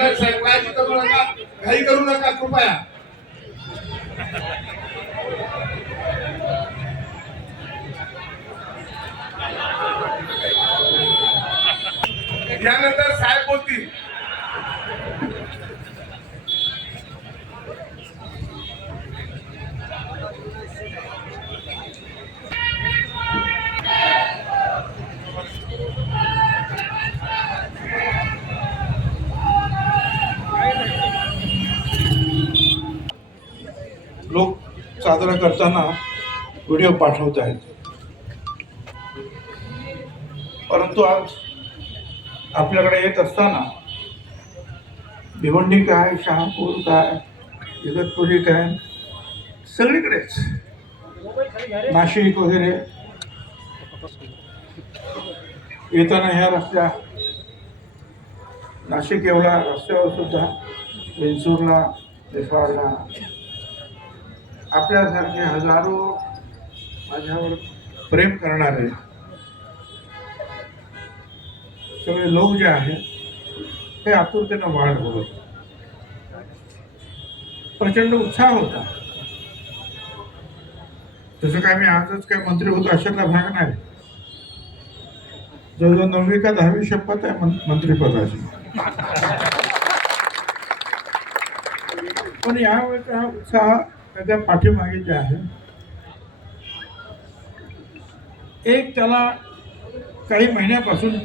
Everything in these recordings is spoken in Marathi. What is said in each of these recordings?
येणार साहेब काळजी करू नका घाई करू नका कृपया. यानंतर साहेब बोलतील. लोक साजरा करताना व्हिडिओ पाठवत आहेत. परंतु आज आपल्याकडे येत असताना भिवंडी काय शहापूर काय इगतपुरी काय सगळीकडेच नाशिक वगैरे येताना ह्या रस्त्या नाशिक एवढा रस्त्यावर सुद्धा वेंचूरला निफाडला आपल्यासारखे हजारो माझ्यावर प्रेम करणारे सगळे लोक जे आहेत ते आतुरतेनं वाढ होत. प्रचंड उत्साह होता. जसं काय मी आजच काय मंत्री होतो अशातला भाग नाही. जवळजवळ नववी का दहावी शपथ आहे मंत्रीपदाची मंत्रिपदाची. पण यावेळेचा उत्साह त्याच्या पाठीमागे जे आहे. एक त्याला काही महिन्यापासून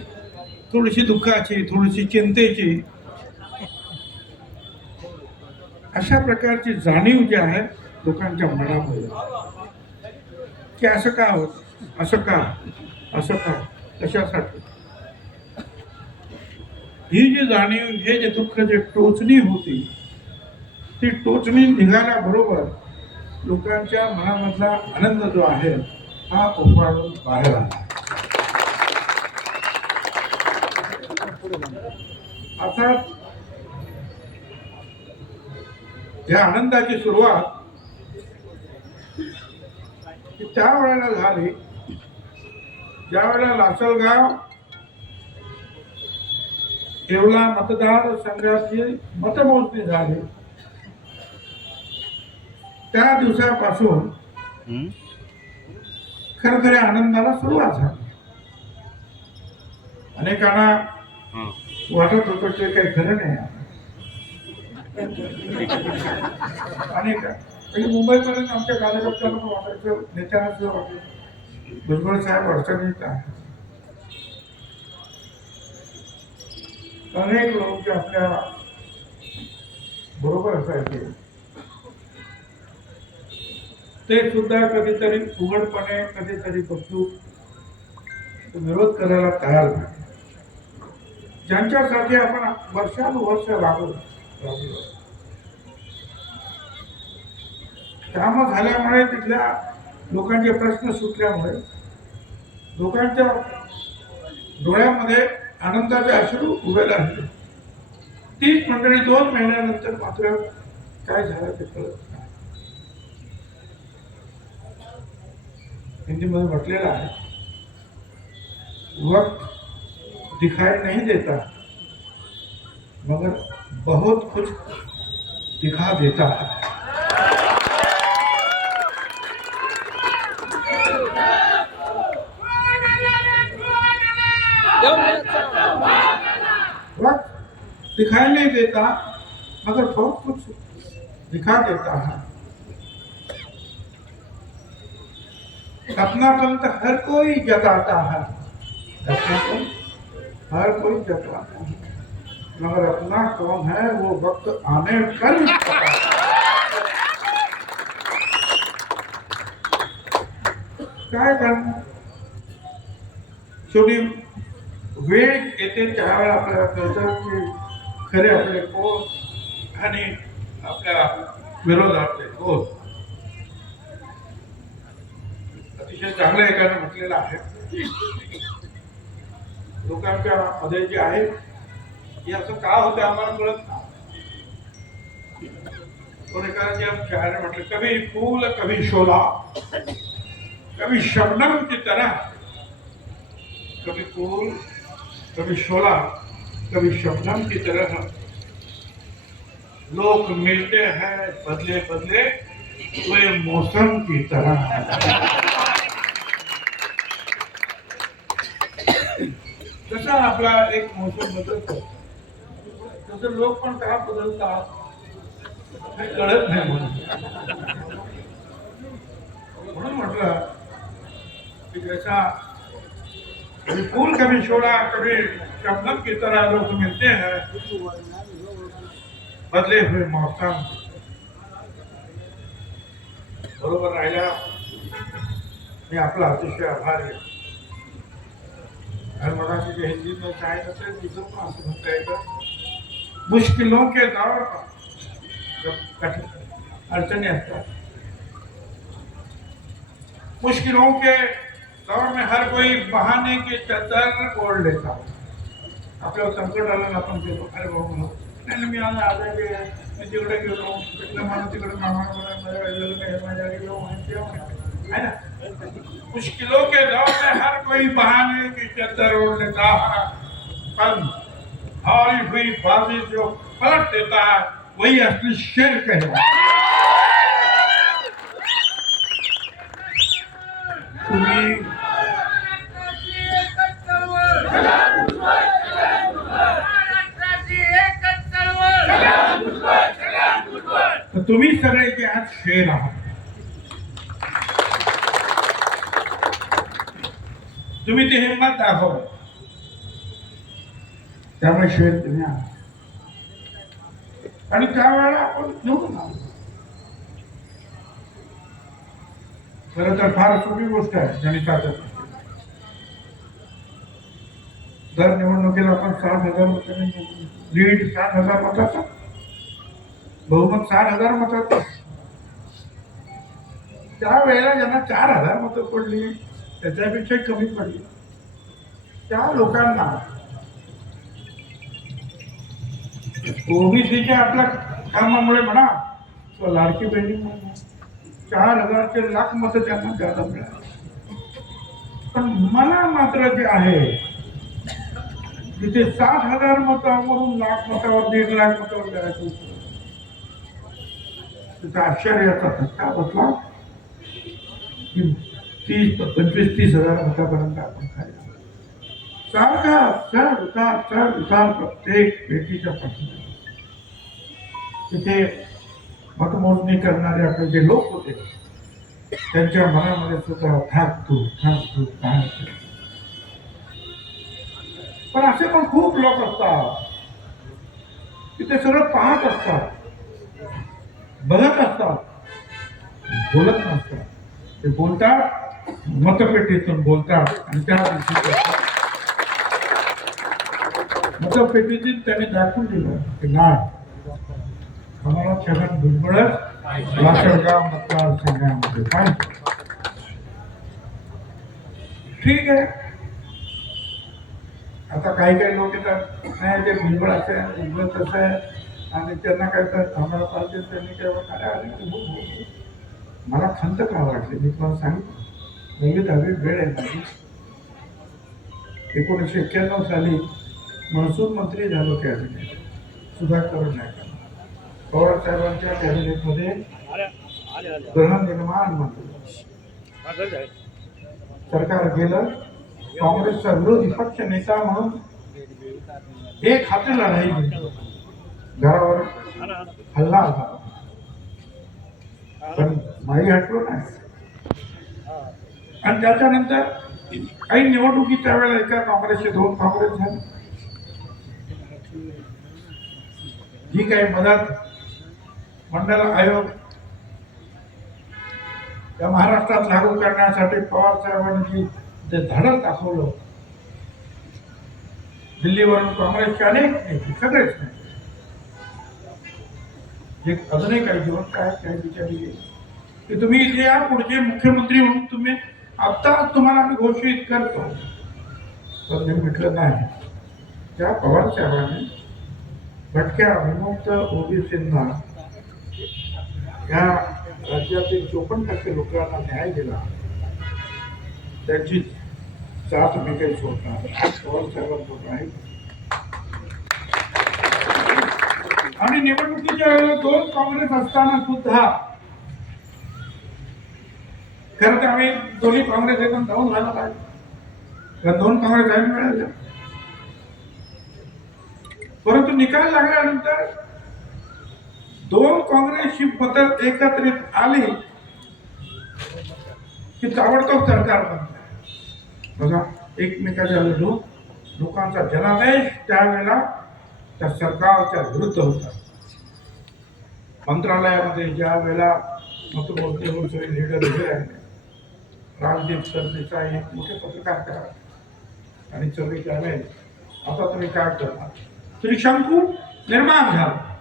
थोडीशी दुःखाची थोडीशी चिंतेची अशा प्रकारची जाणीव जी आहे लोकांच्या मनामध्ये. की असं का होत असं का असं का कशासाठी? ही जी जाणीव हे जे दुःख जे टोचणी होती ती टोचणी निघाल्याबरोबर लोकांच्या मनामधला आनंद जो आहे हा उफाळून बाहेर आला. आता या आनंदाची सुरुवात त्या वेळेला झाली ज्या वेळेला लासलगाव येवला मतदार संघाची मतमोजणी झाली. त्या दिवसापासून खर खऱ्या आनंदाला सुरुवात झाली. अनेकांना वाटत होतं ते काही खरं नाही अनेक म्हणजे मुंबईपर्यंत आमच्या कार्यकर्त्यांना वाटायचं नेत्यांना सुद्धा वाटायचं भुजबळ साहेब अडचणीत आहे अनेक लोक जे आपल्या बरोबर असायचे. ते सुद्धा कधीतरी उघडपणे कधीतरी बघू विरोध करायला तयार नाही. ज्यांच्यासाठी आपण वर्षानुवर्ष राबलो राबलो काम झाल्यामुळे तिथल्या लोकांचे प्रश्न सुटल्यामुळे लोकांच्या डोळ्यामध्ये आनंदाचे अश्रू उभे राहिले. तीच मंडळी दोन महिन्यानंतर मात्र काय झालं ते कळत हिंदीमध्ये म्हटलेलं आहे वक्त दिखाई नहीं देता मगर बहुत कुछ दिखा देता है। वक्त दिखाई नहीं देता मगर बहुत कुछ दिखा देता है। अपनापन तो हर कोई जताता है। अपनापन हर कोई जताता है। मगर अपना कौन है, वो वक्त आने पर। काय करणार शेवटी वेळ येते त्यावेळेला की खरे विरोधातले कोण अतिशय चांगल्या एकाने म्हटलेलं आहे. लोकांच्या मध्ये जे आहे हे असं का होतं आम्हाला कळत नाही. कोण एखाद्या शाळेने म्हटलं कवी फूल कवी शोला कवी शबनम की तरह कवी फूल कवी शोला कभी शबनम की तरह। लोग मिलते हैं बदले बदले तो ये मौसम की तरह। कसा आपला एक मौसम बदलतो तसं लोक पण का बदलतात हे कळत नाही म्हणून. म्हणून म्हटलं की जैसा फूल कभी छोड़ा कभी शबनम की तरह लोग मिलते हैं बदले हुए मौसम बरोबर राहिला. मी आपला अतिशय आभारी आहे. आणि मला जे हिंदी में शायद असेल तिथं पण असं म्हणता येतं. मुश्किलों के दौर पर जब कठिन अड़चने आता मुश्किलों के दौर में हर कोई बहाने के चदर ओढ़ लेता। आपल्याला संकट आलं ना आपण गेलो अरे भाऊ नाही नाही, मी आज आजारी आहे. मी तिकडे गेलो. तिकडे मला तिकडे मामा माझ्या गेलो है ना मुश्किलों के दौर में हर कोई बहाने की चद्दर ओढ़ लेता है कल हारी हुई बाजी जो पलट देता है वही असली शेर कहलाता तुम्ही तर तुम्ही सगळे जे आज शेर आहात तुम्ही ती हिंमत दाखवा. त्यामुळे शेर तुम्ही आहात. आणि त्यावेळेला आपण घेऊन खर तर फार सोपी गोष्ट आहे गणिताचं. दर निवडणुकीला आपण सात हजार मतांनी लीड सात हजार मताचा. बहुमत साठ हजार मताचं. त्यावेळेला ज्यांना चार हजार मतं पडली त्याच्यापेक्षा कमी पडली त्या लोकांना ओबीसीच्या आपल्या कामामुळे म्हणा किंवा लाडकी बहिणी म्हणा, चार हजारचे लाख मतं त्यांना द्यायला मिळाली पण मला मात्र जे आहे तिथे सात हजार मतावरून लाख मतावर दीड लाख मतावर द्यायचं होतं. आश्चर्याचा धक्का बसला तीस पंचवीस तीस हजार मतापर्यंत आपण खाली सारखा चढ उतार चढ उतार प्रत्येक भेटीच्या पाठी तिथे मतमोजणी करणारे आपले जे लोक होते त्यांच्या मनामध्ये सुद्धा थाकतो काय पण असे पण खूप लोक असतात की ते सगळं पाहत असतात बघत असतात बोलत नसतात. ते बोलतात मतपेटीतून बोलतात आणि त्या दिवशी मतपेटीतून त्यांनी दाखवून दिलं की नाही आम्हाला छगन भुजबळच लासलगाव मतदारसंघामध्ये पाहिजे ठीक आहे आता काही काही लोक येतात नाही ते भुजबळ असे भुजबळ तसं आहे आणि त्यांना काय तर आम्हाला पाहिजे त्यांनी केव्हा काय आले मला खंत का वाटली मी तुम्हाला सांगितलं नववी दहावी वेळ आहे माझी एकोणीसशे एक्क्याण्णव साली महसूल मंत्री झालो कॅबिनेट सुधाकर नाईक पवार साहेबांच्या कॅबिनेटमध्ये गृहनिर्माण मंत्री सरकार गेलं काँग्रेसचा विरोधी पक्ष नेता म्हणून एक हाती लढाई घरावर हल्ला झाला पण माई हटलो नाही आणि त्याच्यानंतर काही निवडणुकीच्या वेळेला एका काँग्रेसचे दोन काँग्रेस झाले जी काही मदत मंडल आयोग या महाराष्ट्रात लागू करण्यासाठी पवार साहेबांनी ते धडक दाखवलं दिल्लीवरून काँग्रेसचे अनेक नेते सगळेच नेते जे अजूनही काही जीवन काय काही विचारले की तुम्ही इथे या पुढचे मुख्यमंत्री म्हणून तुम्ही आता तुम्हाला आम्ही घोषित करतो. पण मी म्हटलं नाही. त्या पवार साहेबांनी भटक्या विमुक्त ओबीसींना या राज्यातील चोपन्न टक्के लोकांना न्याय दिला. त्याची साथ मी काही सोडणार पवार साहेबांसोबत आहे. आणि निवडणुकीच्या वेळेला दोन काँग्रेस असताना सुद्धा खरं तर आम्ही दोन्ही काँग्रेस एकदम जाऊन झाला पाहिजे कारण दोन काँग्रेस आहे मिळाल्या. परंतु निकाल लागल्यानंतर दोन काँग्रेसची मतं एकत्रित आली की ताबडतोब सरकार बनतं बघा एकमेकाच्या लोक लोकांचा जनादेश त्यावेळेला त्या सरकारच्या विरुद्ध होता. मंत्रालयामध्ये ज्या वेळेला मतमोजणी होऊन सगळे लीडर उभे राहिले रामदेव सरदेसाई एक मोठे पत्रकार करा. आणि सगळे त्याने आता तुम्ही काय करणार तरी शंकू निर्माण झाला.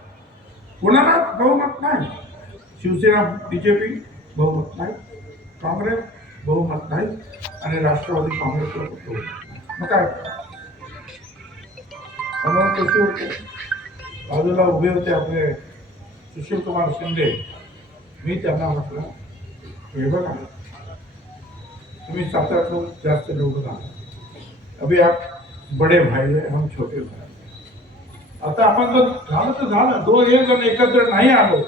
कोणाला बहुमत नाही? शिवसेना बीजेपी बहुमत नाही. काँग्रेस बहुमत नाही. आणि राष्ट्रवादी काँग्रेसला बहुमत. मग काय? म्हणून कसे होते? बाजूला उभे होते आपले सुशील कुमार शिंदे. मी त्यांना म्हटलं हे बघा. तुम्ही साताऱ्यातून जास्त निवडून आला. अभि आप बडे भाई है हम छोटे भाई आता आपण जर झालं तर झालं. दोन एक जण एकत्र नाही आलो.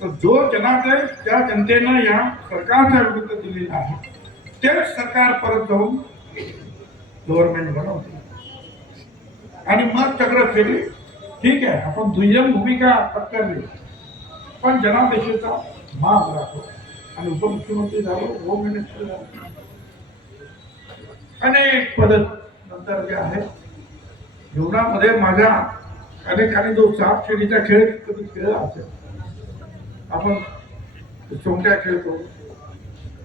तर जो जनादेश त्या जनतेनं या सरकारच्या विरुद्ध दिलेला आहे. तेच सरकार परत जाऊन गव्हर्नमेंट बनवते. आणि मग चक्र फिरली ठीक आहे आपण दुय्यम भूमिका पत्करली. पण जनादेशाचा माग राखतो आणि उपमुख्यमंत्री झालो होम मिनिस्टर झालो. अनेक पद नंतर जे आहे जीवनामध्ये माझ्या अनेकांनी जो साप शिडीचा खेळ कधी खेळला असेल आपण सोंगट्या खेळतो.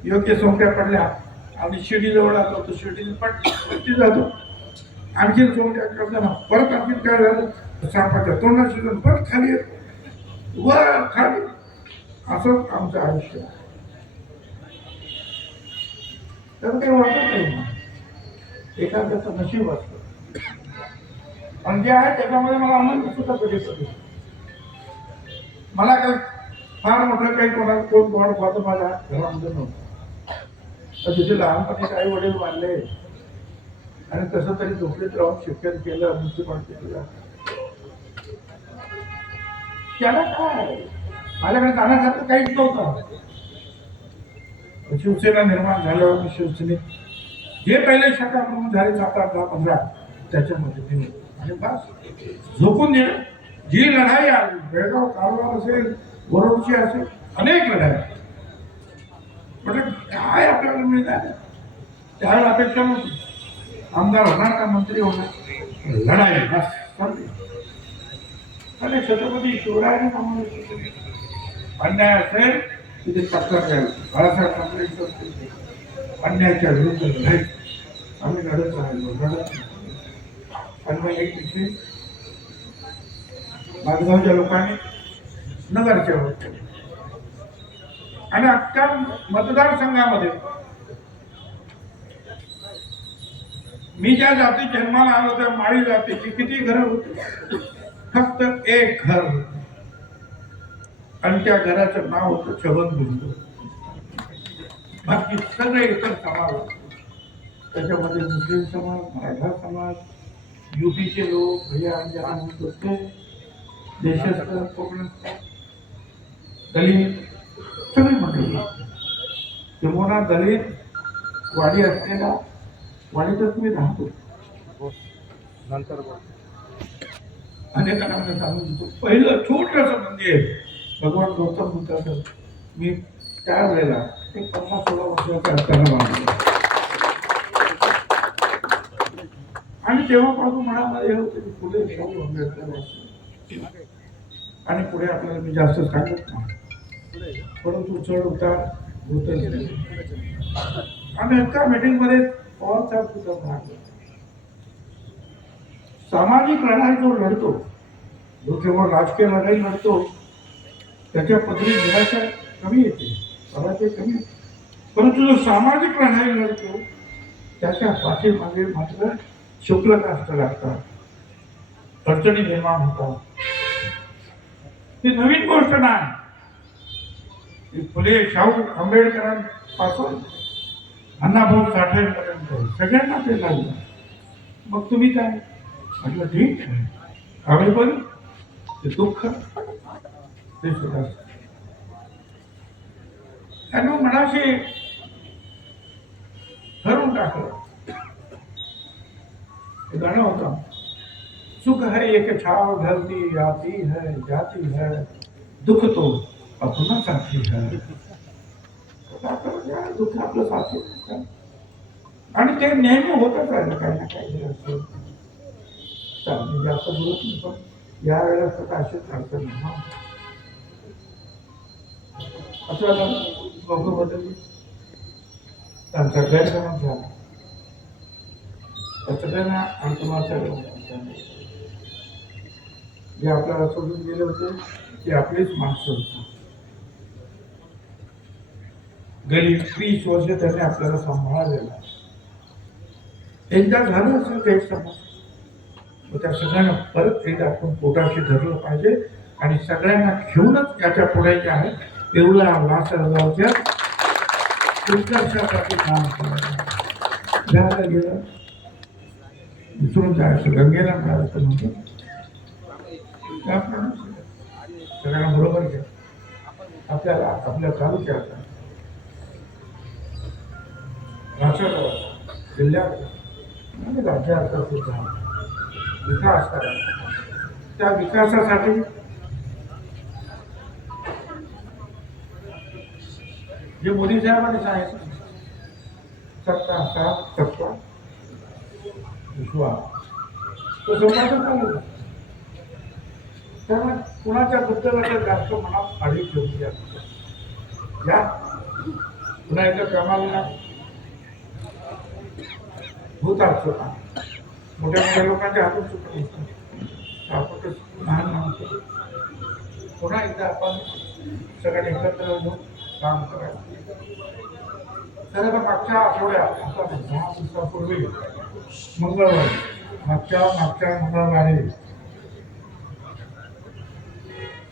योग्य सोंगट्या पडल्या आणि शिडीजवळ आलो तर शिडी पट जातो. आणखीन सोंगट्या करताना परत आणखीन काय झालं सापाच्या तोंडात शिजून परत खाली येतो. वर खाली. असंच आमचं आयुष्य आहे. त्याचं काही वाटत नाही एखाद्याचं नशीब असतं. पण जे आहे त्याच्यामध्ये मला आनंद सुद्धा कधी कधी मला काही फार मोठं काही कोणा कोण कोण पाहतो माझ्या घरामध्ये नव्हतं. तर तिथे लहानपणी काही वडील मानले. आणि तसं तरी झोपडीत राहून शिक्षण केलं म्युन्सिपाल्टी केलं. त्याला काय? माझ्याकडे जाण्यासारखं काहीच नव्हतं. शिवसेना निर्माण झाल्यावर शिवसेनेत जे पहिले शाखा प्रमुख झाले सात आठ दहा पंधरा त्याच्यामध्ये मदतीने आणि बस. झोपून देणं जी लढाई आली बेळगाव कारवार असेल वरोडची असेल अनेक लढाई म्हणजे काय आपल्याला मिळणार? त्यावेळेला अपेक्षा नव्हती. आमदार होणार का? मंत्री होणार? लढाई बस. आणि छत्रपती शिवरायांनी अन्याय असेल तिथे तक्रार द्यावी बाळासाहेब ठाकरे अन्यायाच्या विरुद्ध लढाई. आम्ही लढत राहिलो. लढत पण मग एक तिथे माझगावच्या लोकांनी नगरच्या होते आणि अख्ख्या मतदारसंघामध्ये मी ज्या जाती जन्माला आलो त्या माळी जातीची किती घरं होती? फक्त एक घर होतं. आणि त्या घराचं नाव होतं छगन बिंदू बाकी सगळे इतर समाज. त्याच्यामध्ये मुस्लिम समाज मराठा समाज युपीचे लोक भैया अंजना होते देशस्थ कोकणस्थ दलित सगळी मंडळी किंवा दलित वाडी असलेला वाडीतच मी राहतो. नंतर अनेकांना सांगून देतो पहिलं छोटस मंदिर भगवान गौतम बुद्धाचं मी त्यावेळेला ते पन्नास सोळा वर्षाचा असताना बांधलं आणि तेव्हापासून मनामध्ये होते की पुढे शाहू आंबेडकर आणि पुढे आपल्याला मी जास्त सांगत नाही. परंतु चढ उतार होतच आम्ही एका मीटिंगमध्ये पवार साहेब सुद्धा म्हणाले सामाजिक लढाई जो लढतो जो केवळ राजकीय लढाई लढतो त्याच्या पदरी निराशा कमी येते. पराजय कमी येते. परंतु जो सामाजिक प्रणाली लढतो त्याच्या पाठीमागे मात्र शुक्ल काष्ट लागतात. अडचणी निर्माण होतात. ती नवीन गोष्ट नाही. फुले शाहू आंबेडकरांपासून अण्णाभाऊ साठेपर्यंत सगळ्यांना ते लागलं. मग तुम्ही काय? म्हटलं ठीक आहे. आम्ही पण ते दुःख? त्यांनी मनाशी ठरवून टाकलं. गाणं होतं. सुख है एक छाव ढलती आती है जाती है दुःख तो अपना साथी है. दुःख आपलं साथी आणि ते नेहमी होतच राहिलं काही ना काही असं. चालेल जास्त बोलत नाही पण या वेळेस तर अशीच अडचण आहे. ना. त्यांचा गैरसमज झाला त्या सगळ्यांना अंतमाचा जे आपल्याला सोडून गेले होते ते आपलीच माणसं होती. गेली वीस वर्ष त्यांनी आपल्याला सांभाळलेला एकदा झालं असेल गैरसमज मग त्या सगळ्यांना परत एकदा आपण पोटाशी धरलं पाहिजे आणि सगळ्यांना घेऊनच याच्यापुढे जे आहे एवढा लासरगावच्या उत्कर्षासाठी काम करायचं. घ्यायला गेलं विसरून जायचं गंगेला मिळायचं नव्हतं म्हणजे. त्याप्रमाणे सगळ्यांना बरोबर घ्या. आपल्याला आपल्या तालुक्यात राष्ट्रात जिल्ह्यात आणि म्हणजे राज्यात सुद्धा विकास करायचा. त्या विकासासाठी जे मोदी साहेबांनी सांगितलं. सत्ता साथ सत्ता विश्वास. तो समाजात आलेला त्यामुळे कुणाच्या बद्दल जास्त मनात आधी ठेवून द्या या पुन्हा एकदा कामाला होतात स्वतः मोठ्या मोठ्या लोकांच्या हातून सुद्धा होतात आपण लहान माणसं पुन्हा एकदा आपण सगळ्यांनी एकत्र येऊन काम करायचं तर आता मागच्या आठवड्यात दहा दिवसापूर्वी मंगळवारी मागच्या मागच्या मंगळवारी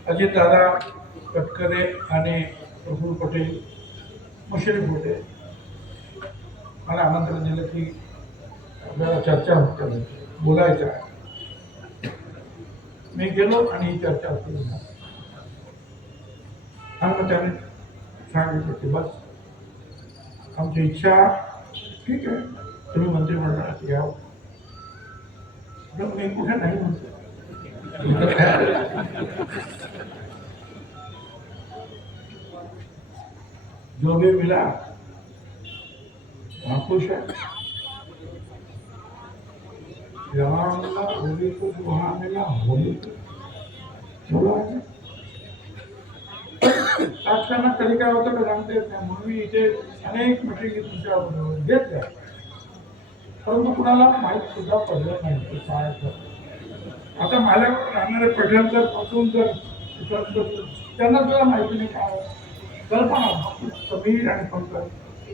अजितदादा कटकरे आणि प्रफुल्ल पटेल मुश्रीफ होते. मला आमंत्रण दिलं की आपल्याला चर्चा होते बोलायच्या मी गेलो आणि ही चर्चा सुरू झाली. आणि मग त्याने सांगितलं की बस. आमची इच्छा ठीक आहे तुम्ही मंत्रिमंडळात यावं पण मी कुठे नाही म्हणतो मी तर तयार आहे. जो भी मिला वहाँ खुश है जहाँ मिला वो भी कुछ वहाँ मिला वो भी कुछ चलो आहे. राजकारणात कधी काय होतं का सांगता येत नाही म्हणून मी इथे अनेक मिटिंगी तुमच्या बरोबर घेतल्या. परंतु कुणाला माहीत सुद्धा पडलं नाही ते काय आता माझ्या राहणारे पठणकरपासून जर त्यांना सुद्धा माहिती नाही काय कल्पना समीर आणि पंकज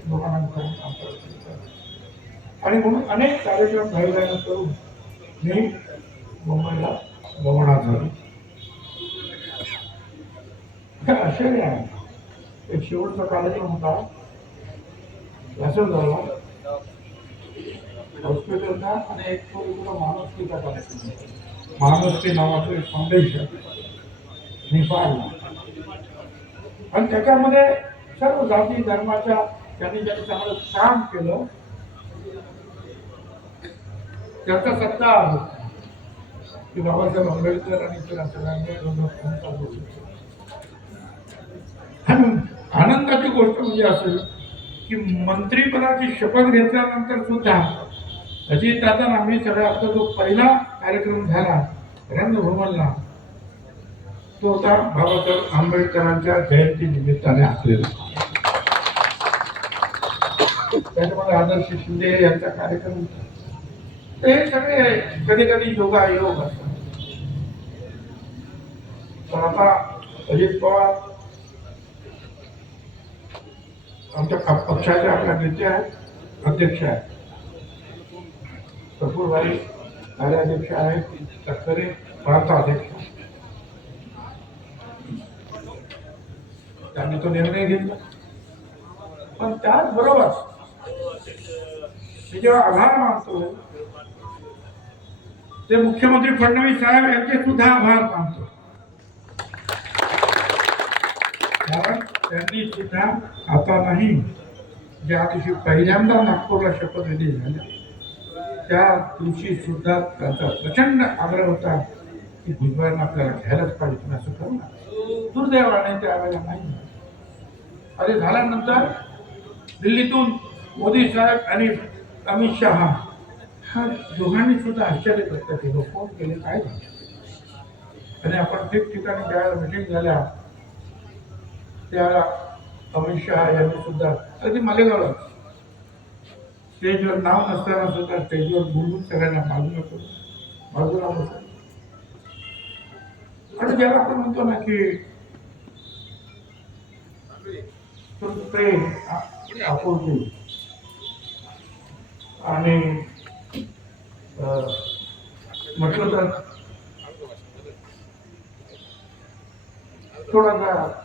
दोघांना काम करत आणि म्हणून अनेक कार्यक्रम घडल्यानं करून मी मुंबईला रवाना झालो. आश्चर्य आहे. एक शेवटचा कार्यक्रम होता. असं झाला. हॉस्पिटलचा आणि एक तो इकडं महानुष्कीचा कार्यक्रम होता. नावाचं एक फाउंडेशन निफाडला. आणि त्याच्यामध्ये सर्व जाती धर्माच्या त्यांनी ज्यांनी चांगलं काम केलं त्याचा सत्ता की बाबासाहेब आंबेडकर आणि इतर आणि आनंदाची गोष्ट म्हणजे असेल की मंत्रीपदाची शपथ घेतल्यानंतर सुद्धा अजित दादा आम्ही सगळा आपला जो पहिला कार्यक्रम झाला रंगभूमनला तो होता बाबासाहेब आंबेडकरांच्या जयंती निमित्ताने असलेला त्याच्यामध्ये आदर्श शिंदे यांचा कार्यक्रम होता. ते सगळे कधी कधी योगायोग असतात. पण आता अजित पवार आमच्या पक्षाचे आपल्या नेते आहेत अध्यक्ष आहेत. कपूरभाई कार्याध्यक्ष आहेत तत्करे प्रांताध्यक्ष त्यांनी तो निर्णय घेतला. पण त्याचबरोबर मी जेव्हा आभार मानतो ते मुख्यमंत्री फडणवीस साहेब यांचे सुद्धा आभार मानतो. त्यांनी सुद्धा आता नाही. ज्या दिवशी पहिल्यांदा नागपूरला शपथविधी झाल्या त्या दिवशी सुद्धा त्यांचा प्रचंड आग्रह होता की भुजबळांना आपल्याला घ्यायलाच पाहिजे तुम्ही असं करू ना दुर्दैवाने त्यावेळेला नाही. अरे झाल्यानंतर दिल्लीतून मोदी साहेब आणि अमित शहा हा दोघांनी सुद्धा आश्चर्य करतात केलं फोन केले काय झालं? आणि आपण ठिकठिकाणी ज्यावेळेला मिटिंग झाल्या त्या अमित शहा यांनी सुद्धा अगदी मालेगावला स्टेजवर नाव नसताना सुद्धा स्टेजवर बोलून सगळ्यांना बाजूला करून बाजूला बसून आणि ज्याला आपण म्हणतो ना की प्रेम आपुलकी. आणि म्हटलं तर थोडासा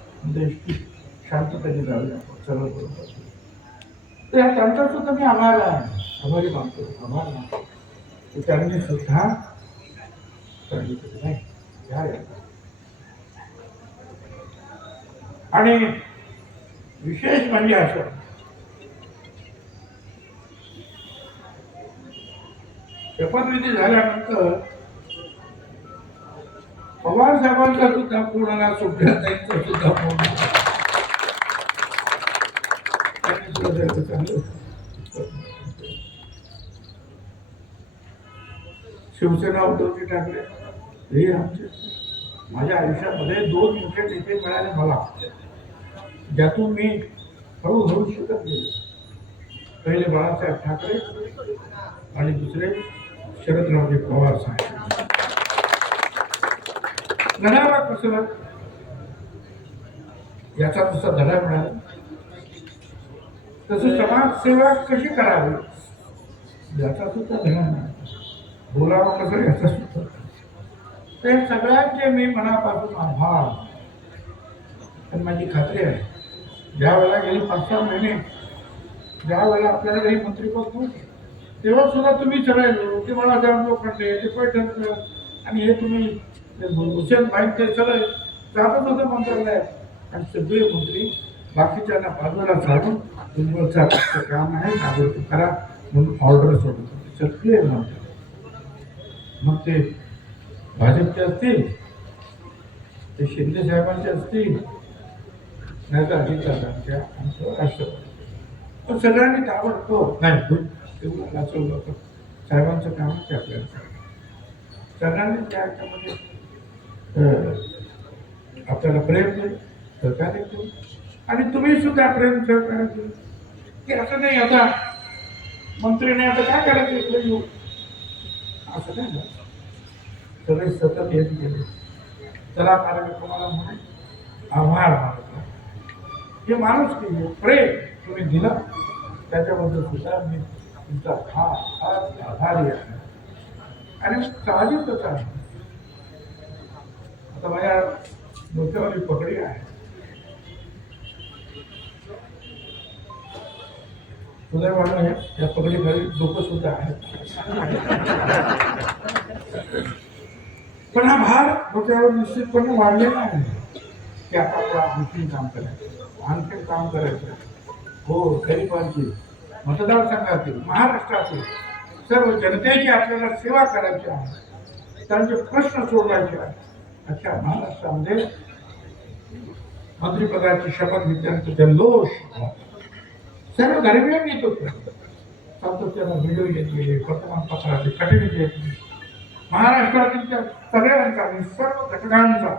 शांततेने जाऊया सर्व बरोबर तर त्यांचा सुद्धा मी आहे आभारी मानतो आभार मानतो त्यांनी सुद्धा सांगितलं नाही. आणि विशेष म्हणजे असं शपथविधी झाल्यानंतर पवार साहेबांचा सुद्धा फोन आला सुप्रियाताईंचा सुद्धा फोन आला. शिवसेना उद्धवजी ठाकरे हे आमचे. माझ्या आयुष्यामध्ये दोन मोठे नेते मिळाले मला. ज्यातून मी हळूहळू शिकत गेलो. पहिले बाळासाहेब ठाकरे आणि दुसरे शरदरावजी पवार साहेब. गणाला कसं याचा तुझा धडा मिळाला. तसं समाजसेवा कशी करावी? याचा सुद्धा धडा मिळाला. बोलावं कसं याचा सुद्धा. ते सगळ्यांचे मी मनापासून आभार. आणि माझी खात्री आहे ज्या वेळेला गेली पाच सहा महिने ज्या वेळेला आपल्याला काही मंत्रीपद नव्हते तेव्हा सुद्धा तुम्ही सगळे ते बाळासाहेब लोखंडे ते पैठणचं आणि हे तुम्ही ते हुसेन माहीत ते सगळे जातच होते मंत्रालयात. आणि सगळे मंत्री बाकीच्यांना बाजूला चालून तुमचं काम आहे नागरिक करा म्हणून ऑर्डर सोडत होते सगळे मंत्री. मग ते भाजपचे असतील ते शिंदे साहेबांचे असतील नाही तर अजितदादांच्या आमचं राष्ट्रपती. तर सगळ्यांनी ताबडतोब नाही खूप तेवढं तर साहेबांचं काम ते आपल्याला सगळ्यांनी त्या ह्याच्यामध्ये आपल्याला प्रेम नाही सहकार्य केलं आणि तुम्ही सुद्धा प्रेम सहकार्य केलं की असं नाही आता. मंत्रीने आता काय करायचं इकडे येऊ असं नाही ना? सगळे सतत येत गेले चला कारण तुम्हाला म्हणे आभार मानतो. हे माणूस की प्रेम तुम्ही दिलं त्याच्याबद्दल सुद्धा मी तुमचा फार फार आभारी आहे. आणि साहजिकच आहे. आता माझ्या डोक्यावर एक पगडी आहे सुदैवानं या- या पगडीखाली डोकं सुद्धा आहेत पण हा भार डोक्यावर निश्चितपणे वाढलेला आहे. की आता आपला आणखीन काम करायचं आणखीन काम करायचं. हो गरीबांची मतदारसंघातील महाराष्ट्रातील सर्व जनतेची आपल्याला सेवा करायची आहे. त्यांचे प्रश्न सोडवायचे आहे अशा महाराष्ट्रामध्ये मंत्रिपदाची शपथ घेतल्यानंतर जल्लोष सर्व गरिबांनी येतो. सातत्यानं व्हिडिओ येत गेले वर्तमानपत्राचे कठीण येते महाराष्ट्रातील त्या सगळ्यांचा आणि सर्व घटकांचा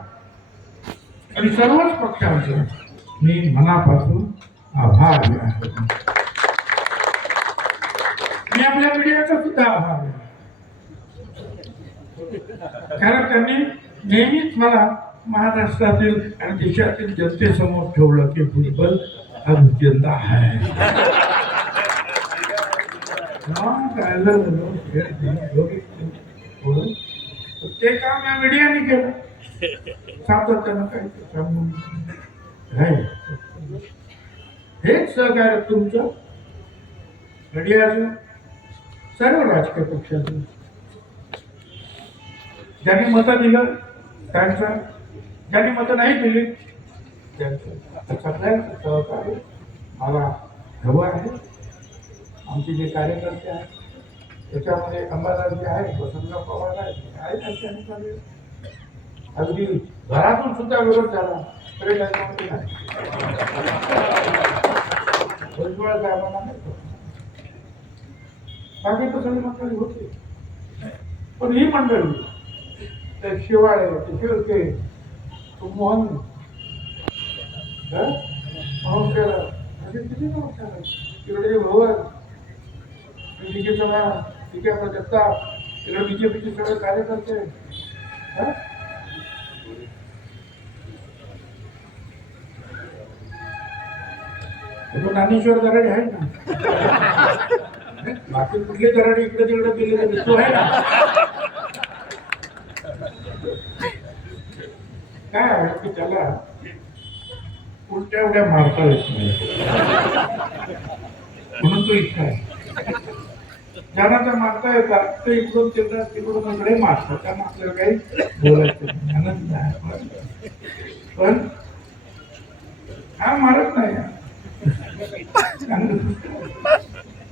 आणि सर्वच पक्षांचा मी मनापासून आभार आहे. मी आपल्या मीडियाचा सुद्धा आभार आहे. कारण त्यांनी नेहमीच मला महाराष्ट्रातील आणि देशातील जनतेसमोर ठेवलं की भुजबल हा भुजंदा आहे. काय ते काम या मीडियाने केलं. सातत्यानं काही हेच सहकार्य तुमचं. मीडियाचं सर्व राजकीय पक्षाचं ज्यांनी मतं दिलं त्यांचं. ज्यांनी मतं नाही दिली त्यांचं. सगळ्यांचं सहकार्य मला हवं आहे. आमचे जे कार्यकर्ते आहेत त्याच्यामध्ये अंबादासजी जे आहे वसंतराव पवार आहेत आहे त्यांच्या अगदी घरातून सुद्धा विरोध झाला तरी त्यांच्यामध्ये नाही. भुजबळ साहेबांना नाही बाकी तर सगळी मंडळी होती. पण ही मंडळी ते शिवाळे ते शिळके तो मोहन हं? म्हणून म्हणजे किती लोक तिकडे जे भवन बीजेपीचा मॅम जगताप तिकडे बीजेपीचे सगळे कार्यकर्ते ज्ञानेश्वर दराडे आहे ना? बाकी कुठले दराडे इकडे तिकडे गेले तर तो आहे ना? काय आहे की त्याला उलट्या उड्या मारता येत नाही. म्हणून तो इच्छा आहे. ज्यांना त्या मारता येतात ते इकडून तिकडं तिकडून इकडे मारतात. त्यांना आपल्याला काही बोलायचं आनंद आहे. पण हा मारत नाही.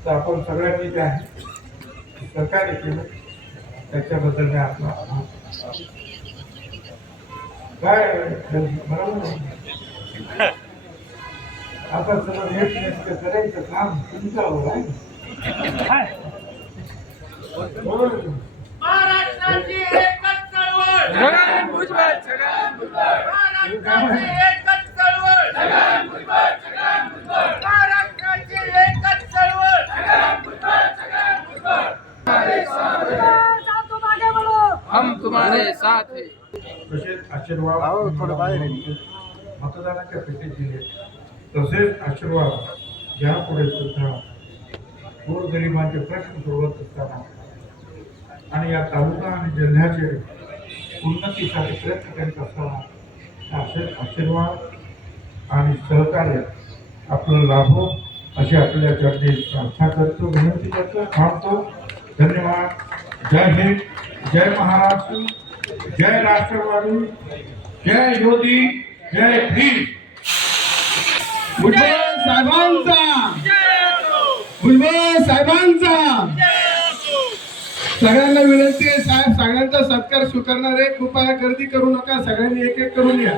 तर आपण सगळ्यांनी जे आहे. सहकार्य केलं त्याच्याबद्दल मी आपला आभार. काय बरोबर आहे. आता सगळं नीट नेटकं करायचं काम तुमच्यावर आहे. होय. महाराष्ट्राची एकच चळवळ महाराष्ट्राची एकच चळवळ महाराष्ट्राची एकच चळवळ तो आगे बढ़ो हम तुम्हारे साथ हैं। तसेच आशीर्वाद अहो, थोडं बाहेर ये. मतदानाच्या पेटीत दिले तसेच आशीर्वाद यापुढे सुद्धा गोरगरिबांचे प्रश्न सोडवत असताना आणि या तालुका आणि जिल्ह्याचे उन्नतीसाठी प्रयत्न करीत असताना असे आशीर्वाद आणि सहकार्य आपलं लाभो अशी आपल्या चरणी प्रार्थना करतो. विनंती करतो. थांबतो. धन्यवाद. जय हिंद. जय महाराष्ट्र जय राष्ट्रवादी जय योगी जय भीम. भुजबळ साहेबांचा. भुजबळ साहेबांचा. सगळ्यांना विनंती आहे साहेब सगळ्यांचा सत्कार स्वीकारणारे कृपया गर्दी करू नका सगळ्यांनी एक एक करून या